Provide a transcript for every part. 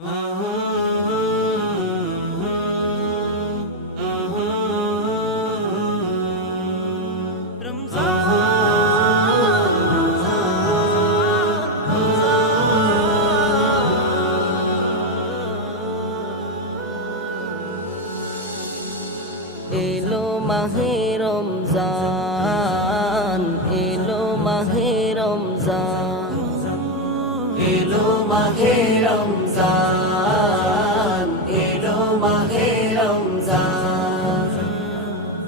এলো মাহে রমজান, এলো মাহে রমজান, এলো মাহে রমজান, এলো মাহে রমজান।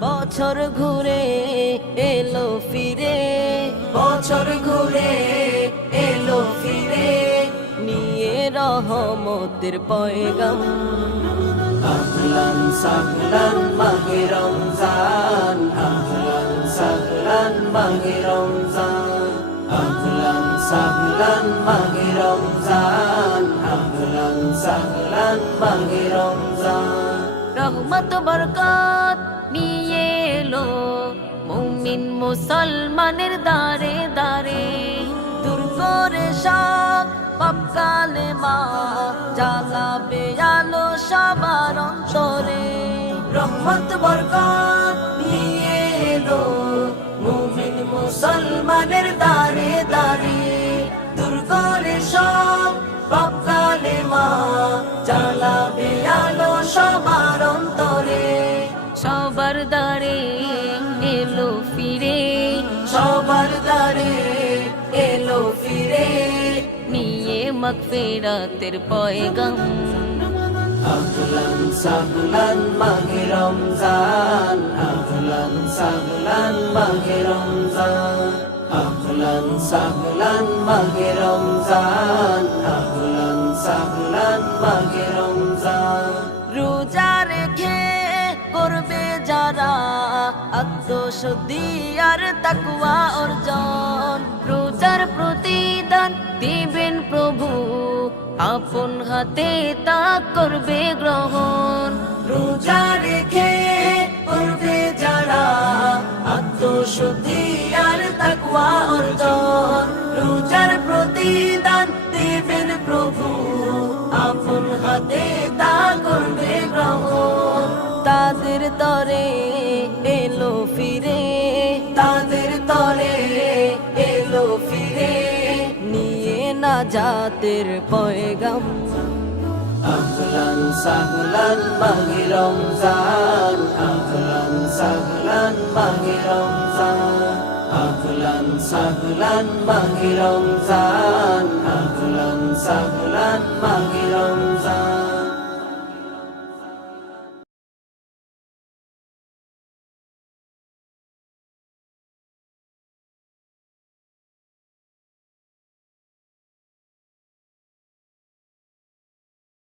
বছর ঘুরে এলো ফিরে, বছর ঘুরে এলো ফিরে, নিয়ে রহমতের পয়গাম। আহলান সাহলান মাহে রমজান, আহলান সাহলান মাহে রমজান, আহলান সাহলান মাহে রমজান, আহলান সাহলান মাহে রমজান। রহমত বরকত নিয়ে এলো মুমিন মুসলমানের দারে দারে, দূর করে সব পাপ কালেমা, জ্বালাবে আলো সবার অন্তরে। রহমত বরকত নিয়ে এলো মুমিন মুসলমানের দারে দারে, দূর করে সব পাপ কালেমা, জ্বালাবে আলো সবার অন্তরে। সবার দারে এলো ফিরে, সবার দারে এলো ফিরে, নিয়ে মাগফিরাতের পয়গাম। আহলান সাহলান মাহে রমজান, আহলান সাহলান মাহে রমজান, আহলান সাহলান মাহে রমজান, আহলান সাহলান মাহে রমজান। রোজা রেখে করবে যারা আত্মশুদ্ধি আর তাকওয়া অর্জন, রোজার প্রতিদান দিবেন প্রভু, আপন হাতে তা করবে গ্রহণ। রোজা রেখে করবে যারা আত্মশুদ্ধি আর তাকওয়া অর্জন, রোজার প্রতিদান দিবেন প্রভু, আপন হাতে তা করবে গ্রহণ। তাদের তরে এলো ফিরে, তাদের তরে এলো ফিরে, নিয়ে নাজাতের পয়গাম। আহলান সাহলান মাহে রমজান, আহলান সাহলান মাহে রমজান, আহলান সাহলান মাহে রমজান, আহলান সাহলান মাহে রমজান।